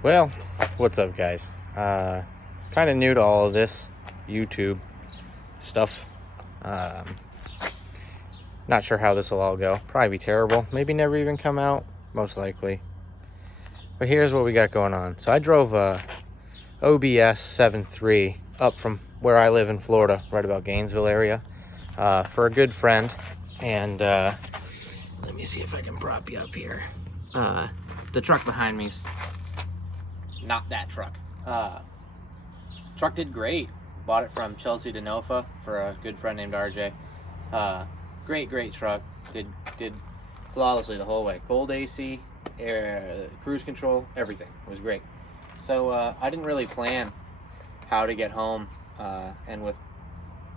Well, what's up, guys? Kind of new to all of this YouTube stuff. Not sure how this will all go. Probably be terrible. Maybe never even come out. Most likely. But here's what we got going on. So I drove a OBS 7.3 up from where I live in Florida, right about Gainesville area, for a good friend. And let me see if I can prop you up here. The truck behind me's not that truck. Truck did great. Bought it from Chelsea DeNofa for a good friend named RJ. Great truck. Did flawlessly the whole way. Cold AC, air, cruise control, everything. It was great. So I didn't really plan how to get home, and with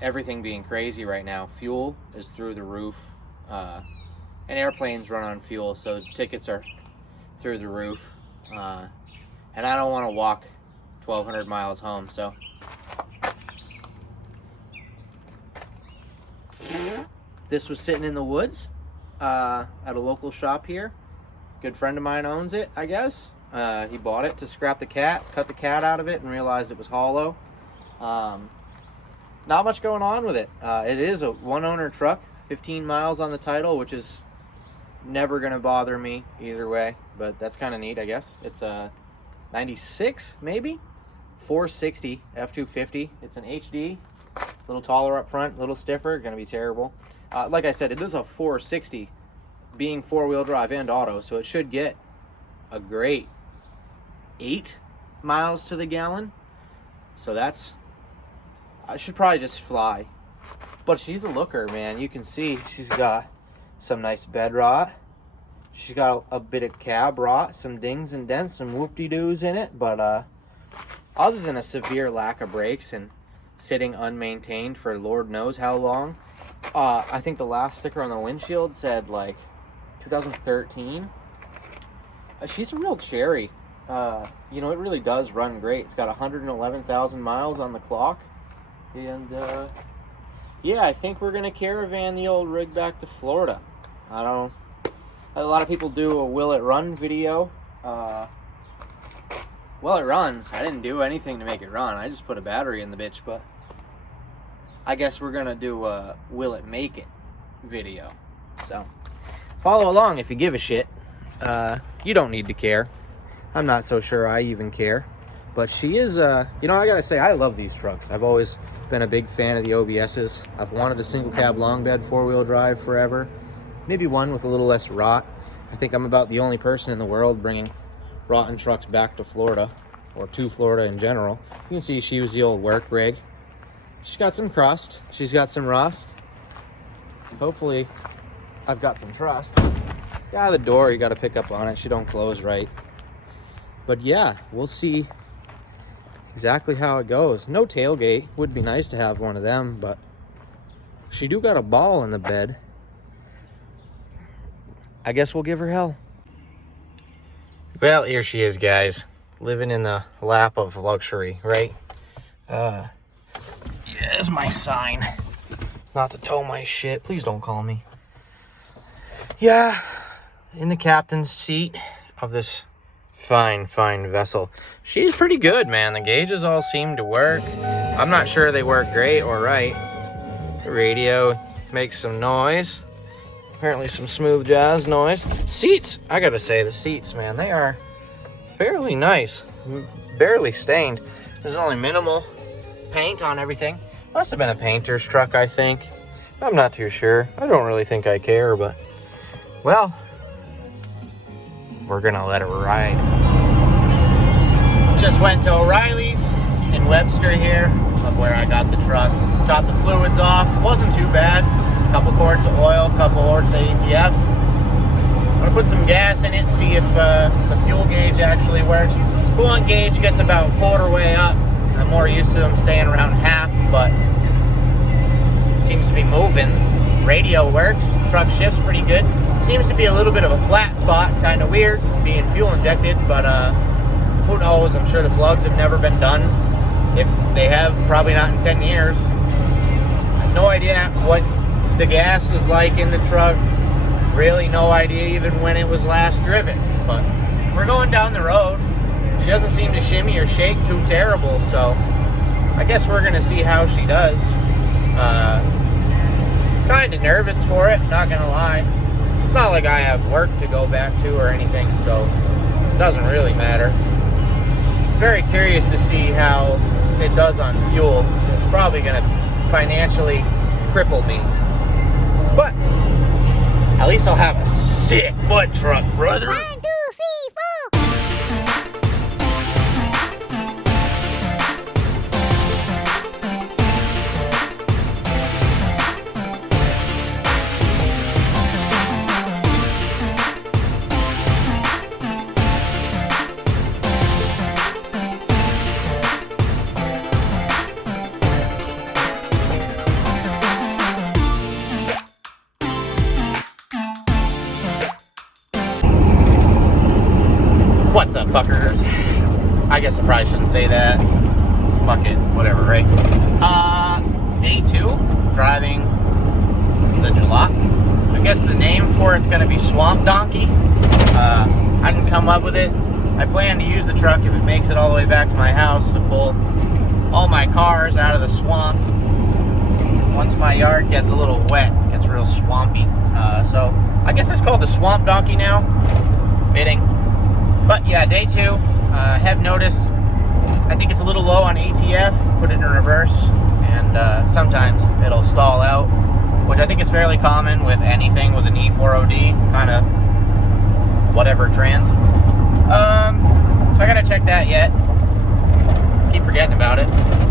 everything being crazy right now, fuel is through the roof, and airplanes run on fuel, so tickets are through the roof, and I don't want to walk 1,200 miles home, so this was sitting in the woods at a local shop here. Good friend of mine owns it, I guess. He bought it to scrap the cat, cut the cat out of it, and realized it was hollow. Not much going on with it. It is a one-owner truck, 15 miles on the title, which is never going to bother me either way, but that's kind of neat, I guess. It's a 96, maybe? 460 F250. It's an HD, a little taller up front, a little stiffer, going to be terrible. Like I said, it is a 460, being four-wheel drive and auto, so it should get a great 8 miles to the gallon. So I should probably just fly. But she's a looker, man. You can see she's got some nice bed rot. She's got a bit of cab rot, some dings and dents, some whoop-de-doos in it. But other than a severe lack of brakes and sitting unmaintained for Lord knows how long, I think the last sticker on the windshield said like 2013. She's a real cherry. It really does run great. It's got 111,000 miles on the clock. And yeah, I think we're going to caravan the old rig back to Florida. A lot of people do a will it run video. Well, it runs. I didn't do anything to make it run. I just put a battery in the bitch, but I guess we're going to do a will it make it video. So follow along if you give a shit. You don't need to care. I'm not so sure I even care. But she is, I gotta say, I love these trucks. I've always been a big fan of the OBSs. I've wanted a single cab long bed 4-wheel drive forever. Maybe one with a little less rot. I think I'm about the only person in the world bringing rotten trucks back to Florida, or to Florida in general. You can see she used the old work rig. She's got some crust. She's got some rust. Hopefully, I've got some trust. Yeah, the door, you gotta pick up on it. She don't close right. But yeah, we'll see exactly how it goes. No tailgate. Would be nice to have one of them, but she do got a ball in the bed. I guess we'll give her hell. Well, here she is, guys. Living in the lap of luxury, right? Here's my sign. Not to tow my shit. Please don't call me. Yeah, in the captain's seat of this fine vessel. She's pretty good, man. The gauges all seem to work. I'm not sure they work great or right. The radio makes some noise. Apparently some smooth jazz noise. Seats, I gotta say, the seats, man, they are fairly nice. Barely stained. There's only minimal paint on everything. Must have been a painter's truck, I think. I'm not too sure. I don't really think I care, but well, we're gonna let it ride. Just went to O'Reilly's in Webster here, of where I got the truck. Topped the fluids off. Wasn't too bad. Couple quarts of oil, couple quarts of ATF. I'm gonna put some gas in it, see if the fuel gauge actually works. Coolant gauge gets about quarter way up. I'm more used to them staying around half, but it seems to be moving. Radio works. Truck shifts pretty good. Seems to be a little bit of a flat spot, kind of weird, being fuel injected, but who knows? I'm sure the plugs have never been done. If they have, probably not in 10 years. I have no idea what the gas is like in the truck. Really no idea even when it was last driven. But we're going down the road. She doesn't seem to shimmy or shake too terrible, so I guess we're gonna see how she does. Kind of nervous for it, not gonna lie. It's not like I have work to go back to or anything, so it doesn't really matter. Very curious to see how it does on fuel. It's probably gonna financially cripple me, but at least I'll have a sick mud truck, brother. 1, 2, 3, 4. What's up, fuckers? I guess I probably shouldn't say that. Fuck it, whatever, right? Day 2, driving the jalop. I guess the name for it's gonna be Swamp Donkey. I didn't come up with it. I plan to use the truck if it makes it all the way back to my house to pull all my cars out of the swamp. Once my yard gets a little wet, it gets real swampy. So I guess it's called the Swamp Donkey now. Fitting. But yeah, day 2, have noticed, I think it's a little low on ATF, put it in reverse, and sometimes it'll stall out, which I think is fairly common with anything with an E4OD, kind of whatever trans. So I gotta check that yet. Keep forgetting about it.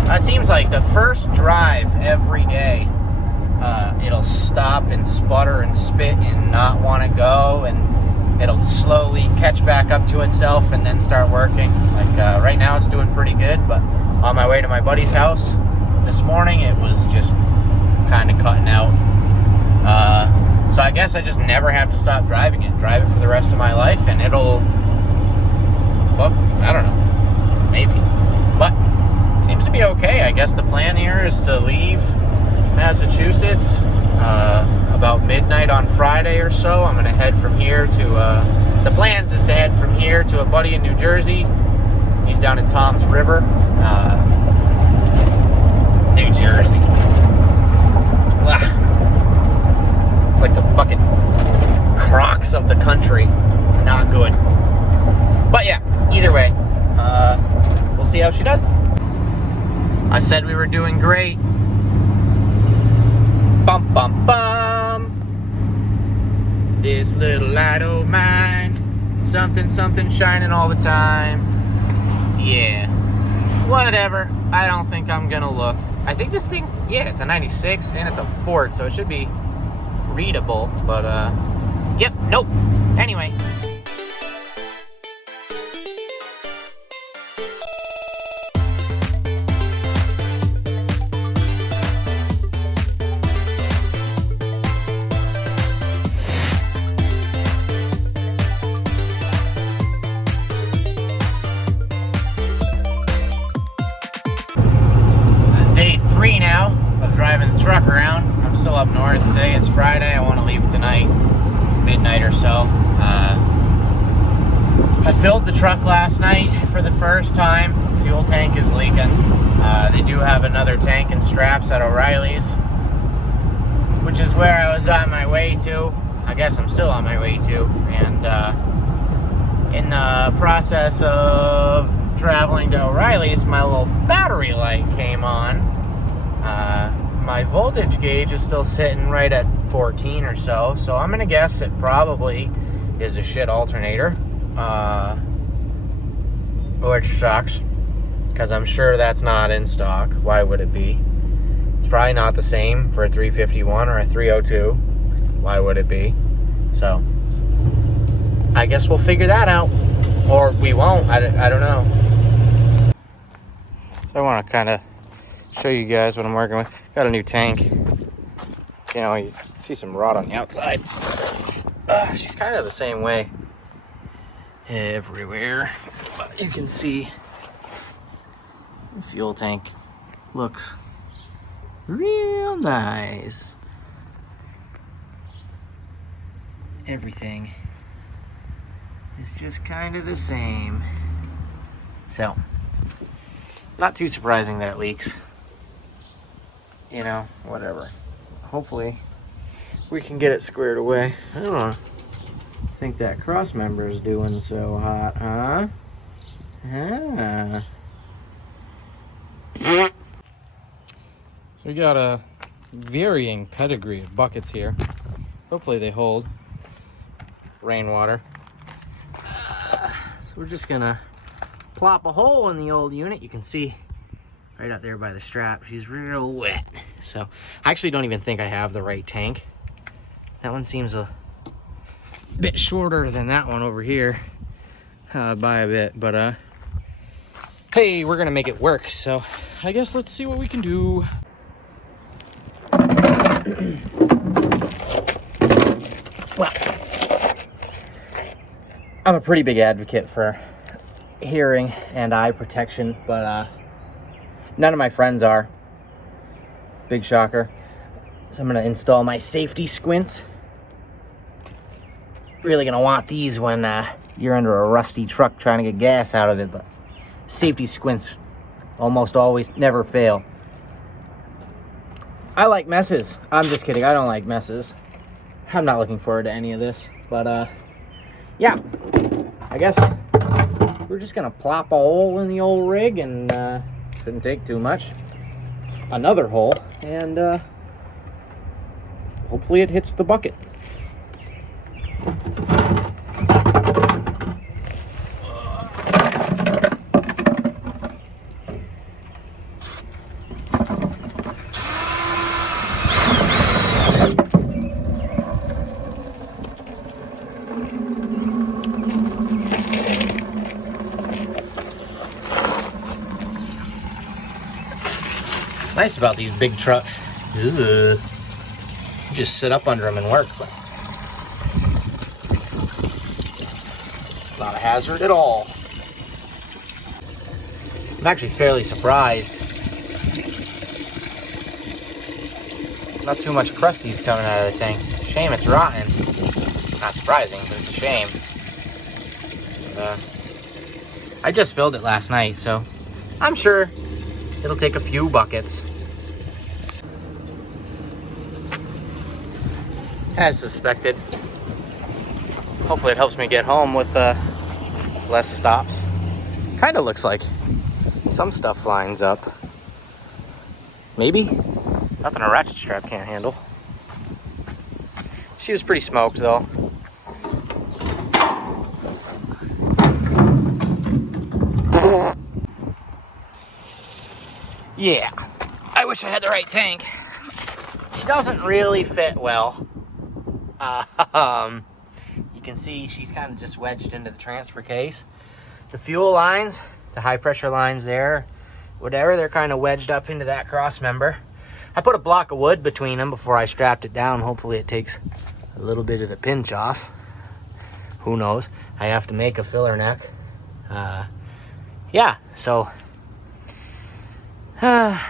It seems like the first drive every day, it'll stop and sputter and spit and not want to go, and it'll slowly catch back up to itself and then start working. Like right now it's doing pretty good, but on my way to my buddy's house this morning it was just kind of cutting out. So I guess I just never have to stop driving it. Drive it for the rest of my life and it'll, well, I don't know, maybe. But seems to be okay. I guess the plan here is to leave Massachusetts about midnight on Friday or so. I'm gonna head from here to the plans is to head from here to a buddy in New Jersey. He's down in Tom's River, New Jersey. It's like the fucking Crocs of the country. Not good. But yeah, either way, we'll see how she does. I said we were doing great. Bum bum bum. This little light of mine, something something shining all the time. Yeah, whatever. I don't think I'm gonna look. I think this thing, yeah, it's a 96 and it's a Ford, so it should be readable. But yep, nope. Anyway. Now of driving the truck around. I'm still up north. Today is Friday. I want to leave tonight, midnight or so. I filled the truck last night for the first time. Fuel tank is leaking. They do have another tank and straps at O'Reilly's, which is where I was on my way to. I guess I'm still on my way to. And in the process of traveling to O'Reilly's, my little battery light came on. My voltage gauge is still sitting right at 14 or so, so I'm gonna guess it probably is a shit alternator, which sucks, because I'm sure that's not in stock. Why would it be? It's probably not the same for a 351 or a 302. Why would it be? So I guess we'll figure that out, or we won't. I don't know. I want to kind of show you guys what I'm working with. Got a new tank. You know, you see some rot on the outside. She's kind of the same way everywhere. But you can see the fuel tank looks real nice. Everything is just kind of the same. So, not too surprising that it leaks. You know, whatever. Hopefully, we can get it squared away. I don't think that cross member is doing so hot, huh? So we got a varying pedigree of buckets here. Hopefully they hold rainwater. So we're just gonna plop a hole in the old unit. You can see right up there by the strap, she's real wet. So I actually don't even think I have the right tank. That one seems a bit shorter than that one over here by a bit, but hey, we're gonna make it work. So I guess let's see what we can do. Well, I'm a pretty big advocate for hearing and eye protection, but none of my friends are. Big shocker. So I'm gonna install my safety squints. Really gonna want these when you're under a rusty truck trying to get gas out of it, but safety squints almost always never fail. I like messes. I'm just kidding, I don't like messes. I'm not looking forward to any of this, but yeah, I guess we're just gonna plop a hole in the old rig, and shouldn't take too much. Another hole, and hopefully it hits the bucket. Nice about these big trucks. Ugh. You just sit up under them and work, but not a hazard at all. I'm actually fairly surprised. Not too much crusties coming out of the tank. Shame it's rotten. Not surprising, but it's a shame. And, I just filled it last night, so I'm sure it'll take a few buckets. As suspected. Hopefully it helps me get home with less stops. Kind of looks like some stuff lines up. Maybe? Nothing a ratchet strap can't handle. She was pretty smoked though. Yeah, I wish I had the right tank. She doesn't really fit well. You can see she's kind of just wedged into the transfer case. The fuel lines, the high pressure lines there, whatever, they're kind of wedged up into that cross member. I put a block of wood between them before I strapped it down. Hopefully it takes a little bit of the pinch off. Who knows? I have to make a filler neck. Yeah, so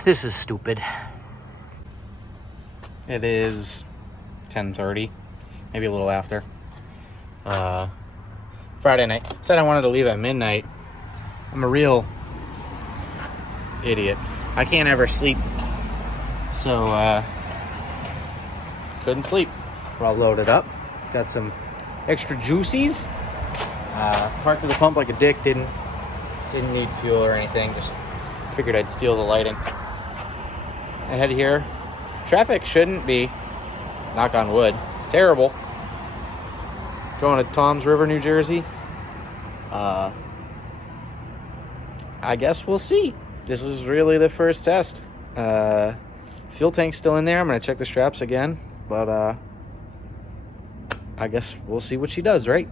this is stupid. It is 10:30, maybe a little after. Friday night. Said I wanted to leave at midnight. I'm a real idiot. I can't ever sleep. So, couldn't sleep. We're all loaded up. Got some extra juicies. Parked at the pump like a dick. Didn't need fuel or anything. Just figured I'd steal the lighting. I head here. Traffic shouldn't be, knock on wood, terrible. Going to Toms River, New Jersey. I guess we'll see. This is really the first test. Fuel tank's still in there. I'm gonna check the straps again, but I guess we'll see what she does, right?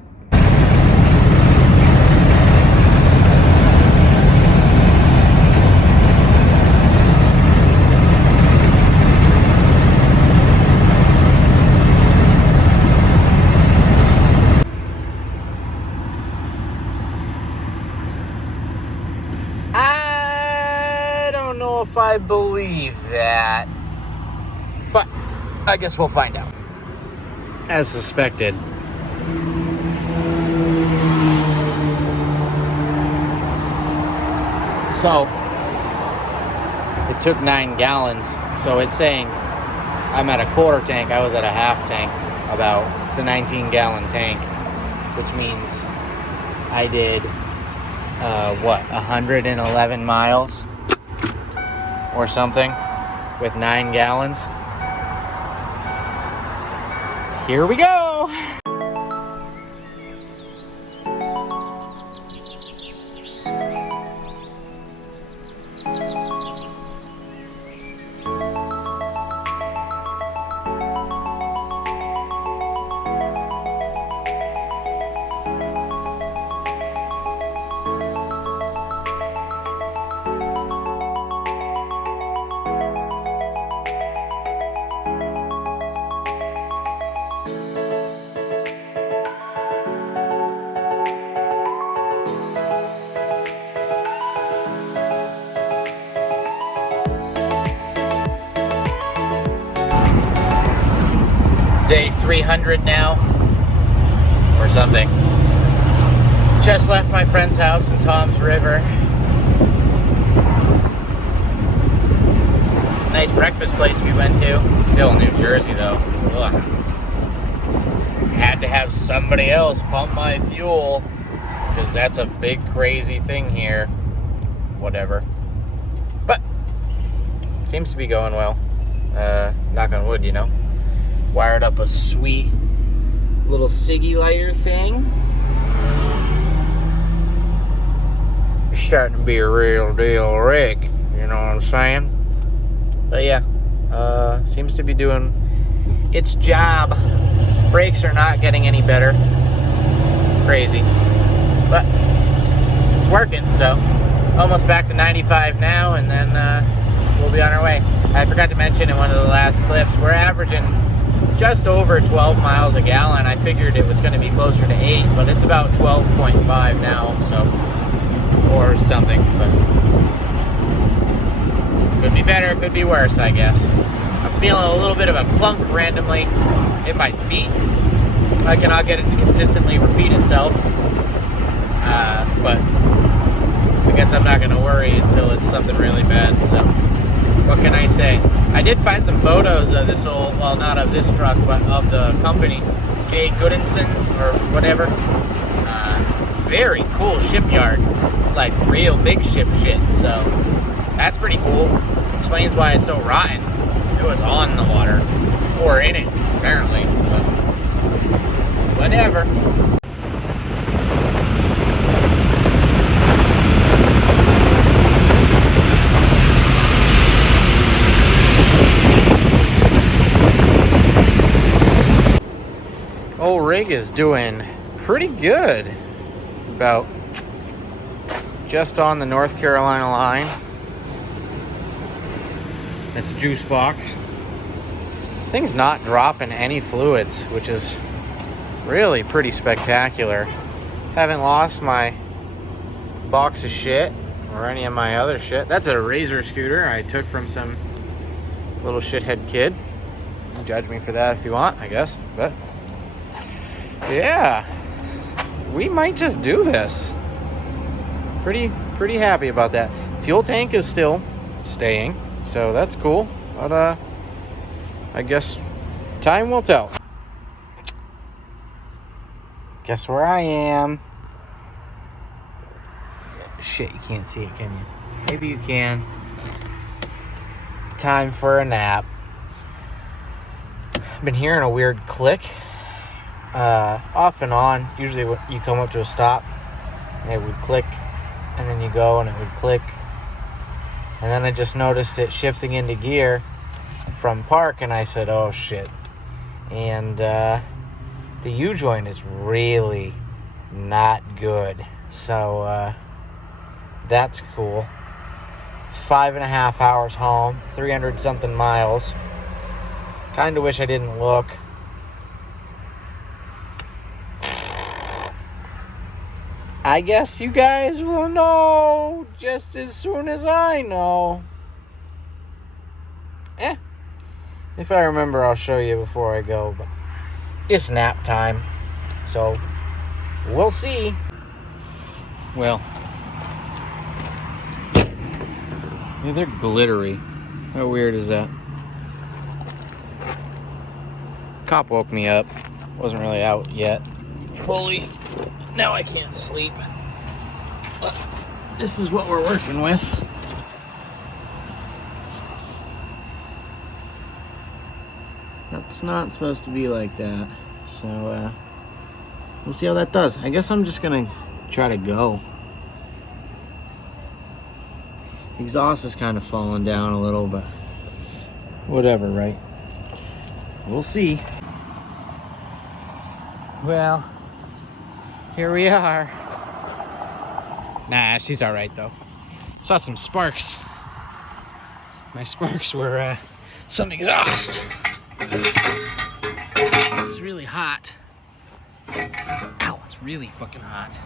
If I believe that, but I guess we'll find out. As suspected, So it took 9 gallons. So it's saying I'm at a quarter tank. I was at a half tank. It's a 19-gallon tank, which means I did 111 miles or something with 9 gallons. Here we go. Day 300 now, or something. Just left my friend's house in Tom's River. Nice breakfast place we went to. Still in New Jersey though. Ugh. Had to have somebody else pump my fuel, because that's a big crazy thing here. Whatever. But seems to be going well. Knock on wood, you know. Wired up a sweet little ciggy lighter thing. It's starting to be a real deal rig, you know what I'm saying? But yeah, seems to be doing its job. Brakes are not getting any better. Crazy. But it's working, so almost back to 95 now, and then we'll be on our way. I forgot to mention in one of the last clips, we're averaging just over 12 miles a gallon. I figured it was going to be closer to 8, but it's about 12.5 now, so, or something, but could be better, could be worse, I guess. I'm feeling a little bit of a clunk randomly in my feet. I cannot get it to consistently repeat itself, but I guess I'm not going to worry until it's something really bad, so what can I say? I did find some photos of this old, well, not of this truck, but of the company, J. Goodinson, or whatever. Very cool shipyard, like real big ship shit, so that's pretty cool. Explains why it's so rotten. It was on the water, or in it, apparently, but whatever. Old rig is doing pretty good. About just on the North Carolina line. It's juice box. Thing's not dropping any fluids, which is really pretty spectacular. Haven't lost my box of shit or any of my other shit. That's a Razor scooter I took from some little shithead kid. You can judge me for that if you want, I guess. But yeah, we might just do this. Pretty happy about that. Fuel tank is still staying, so that's cool. But I guess time will tell. Guess where I am. Shit, you can't see it, can you? Maybe you can. Time for a nap. I've been hearing a weird click. Off and on. Usually you come up to a stop and it would click, and then you go and it would click, and then I just noticed it shifting into gear from park, and I said, oh shit. And the U-joint is really not good, so that's cool. It's 5.5 hours home, 300 something miles. Kinda wish I didn't look. I guess you guys will know just as soon as I know. If I remember, I'll show you before I go, but it's nap time, so we'll see. Well, Yeah, they're glittery. How weird is that? Cop woke me up. Wasn't really out yet fully. Now I can't sleep. But this is what we're working with. That's not supposed to be like that. So we'll see how that does. I guess I'm just gonna try to go. Exhaust is kind of falling down a little, but whatever, right? We'll see. Well, here we are. Nah, she's all right though. Saw some sparks. My sparks were some exhaust. It's really hot. Ow, it's really fucking hot.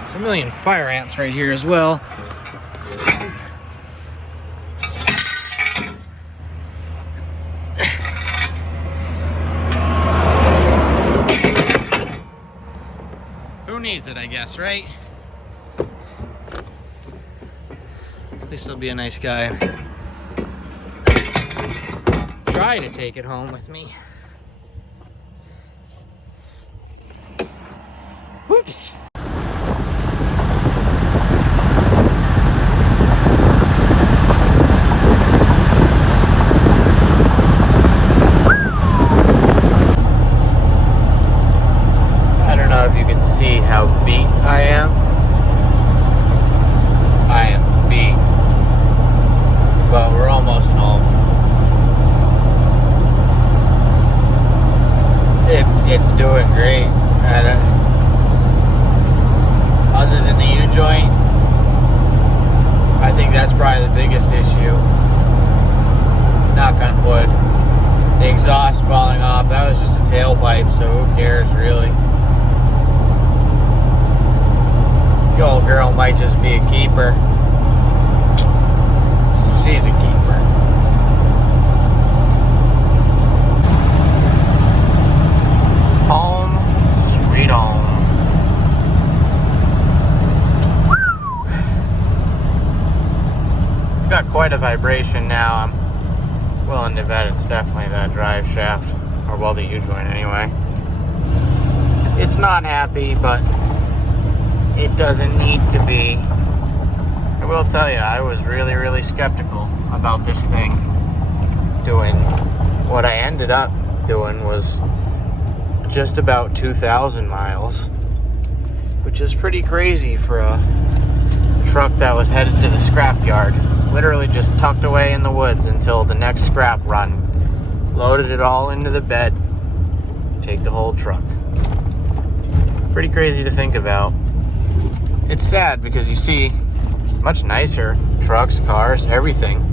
There's a million fire ants right here as well. Who needs it, I guess, right? At least I'll be a nice guy. Try to take it home with me. Whoops. I don't know if you can see how beat I am. I am beat. But we're almost home. It's doing great. Other than the U-joint, I think that's probably the biggest issue. Knock on wood. The exhaust falling off, that was just a tailpipe, so who cares really? The old girl might just be a keeper. She's a keeper. Home, sweet home. It's got quite a vibration now. I'm willing to bet it's definitely that drive shaft, or well, the U-joint anyway. It's not happy, but it doesn't need to be. I will tell you, I was really, really skeptical about this thing doing. What I ended up doing was just about 2,000 miles, which is pretty crazy for a truck that was headed to the scrapyard. Literally just tucked away in the woods until the next scrap run. Loaded it all into the bed, take the whole truck. Pretty crazy to think about. It's sad because you see much nicer trucks, cars, everything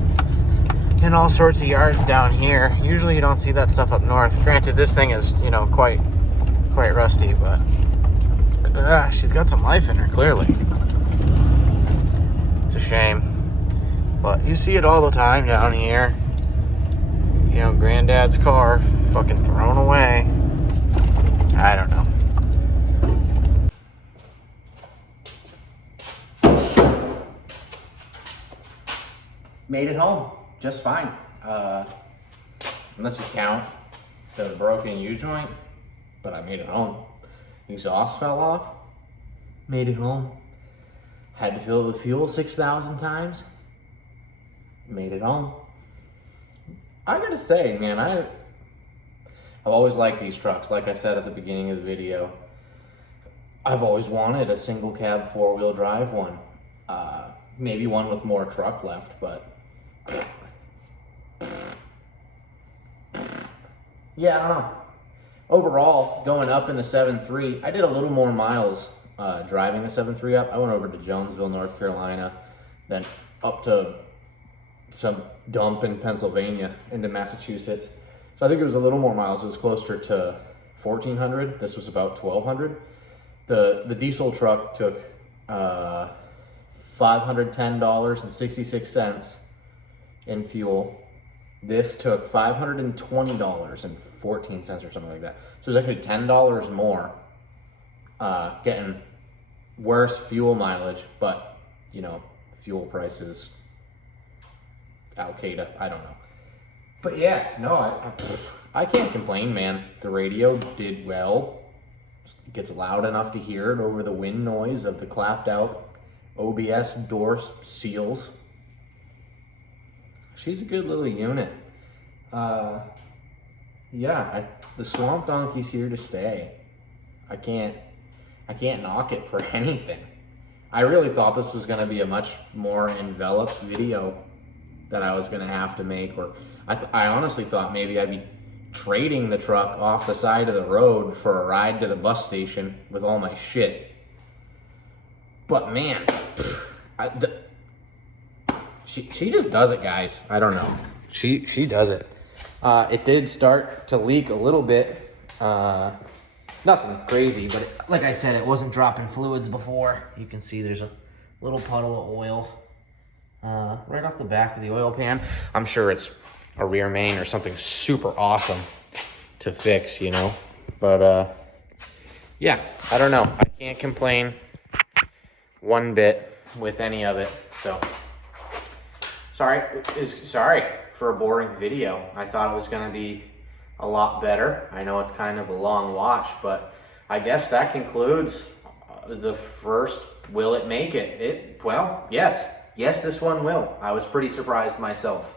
in all sorts of yards down here. Usually you don't see that stuff up north. Granted, this thing is, you know, quite rusty, but she's got some life in her, clearly. It's a shame. But you see it all the time down here. You know, granddad's car fucking thrown away. I don't know. Made it home just fine. Unless you count the broken U-joint, but I made it home. Exhaust fell off. Made it home. Had to fill it with fuel 6,000 times. Made it home. I gotta say, man, I've always liked these trucks. Like I said at the beginning of the video, I've always wanted a single cab 4-wheel drive one. Maybe one with more truck left, but yeah, I don't know. Overall, going up in the 7.3, I did a little more miles driving the 7.3 up. I went over to Jonesville, North Carolina, then up to some dump in Pennsylvania into Massachusetts. So I think it was a little more miles. It was closer to 1,400. This was about 1,200. The diesel truck took $510.66 in fuel. This took $520.14 or something like that. So it was actually $10 more, getting worse fuel mileage, but you know, fuel prices, Al-Qaeda, I don't know. But yeah, no, I can't complain, man. The radio did well. It gets loud enough to hear it over the wind noise of the clapped out OBS door seals. She's a good little unit. Yeah, the Swamp Donkey's here to stay. I can't knock it for anything. I really thought this was gonna be a much more enveloped video that I was gonna have to make, or I honestly thought maybe I'd be trading the truck off the side of the road for a ride to the bus station with all my shit. But man, she just does it, guys. I don't know. She does it. It did start to leak a little bit. Nothing crazy, but like I said, it wasn't dropping fluids before. You can see there's a little puddle of oil right off the back of the oil pan. I'm sure it's a rear main or something super awesome to fix, you know. But yeah, I don't know. I can't complain one bit with any of it. So sorry for a boring video. I thought it was gonna be a lot better. I know it's kind of a long watch, but I guess that concludes the first Will It Make It? Well, yes, this one will. I was pretty surprised myself.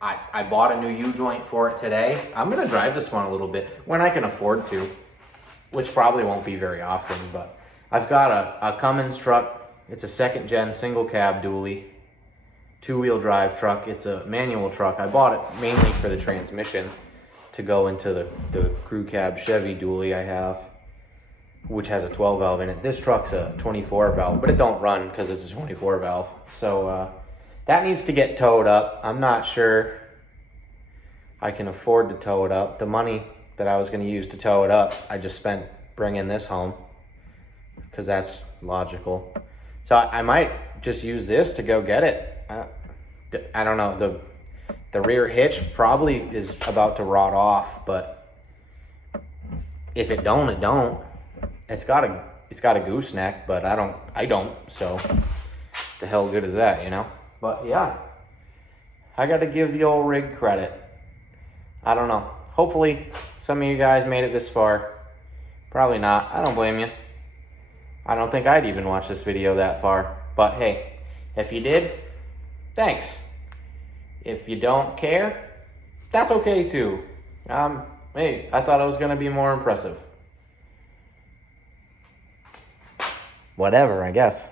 I bought a new U-joint for it today. I'm gonna drive this one a little bit when I can afford to, which probably won't be very often, but I've got a Cummins truck. It's a second gen single cab dually, 2-wheel drive truck. It's a manual truck. I bought it mainly for the transmission to go into the crew cab Chevy dually I have, which has a 12 valve in it. This truck's a 24 valve, but it don't run because it's a 24 valve. So that needs to get towed up. I'm not sure I can afford to tow it up. The money that I was going to use to tow it up, I just spent bringing this home because that's logical. So I might just use this to go get it. I don't know. The rear hitch probably is about to rot off, but if it don't, it don't. It's got a gooseneck, but I don't. So the hell good is that, you know? But yeah, I got to give the old rig credit. I don't know. Hopefully some of you guys made it this far. Probably not. I don't blame you. I don't think I'd even watch this video that far. But hey, if you did, thanks. If you don't care, that's okay too. Hey, I thought it was gonna be more impressive. Whatever, I guess.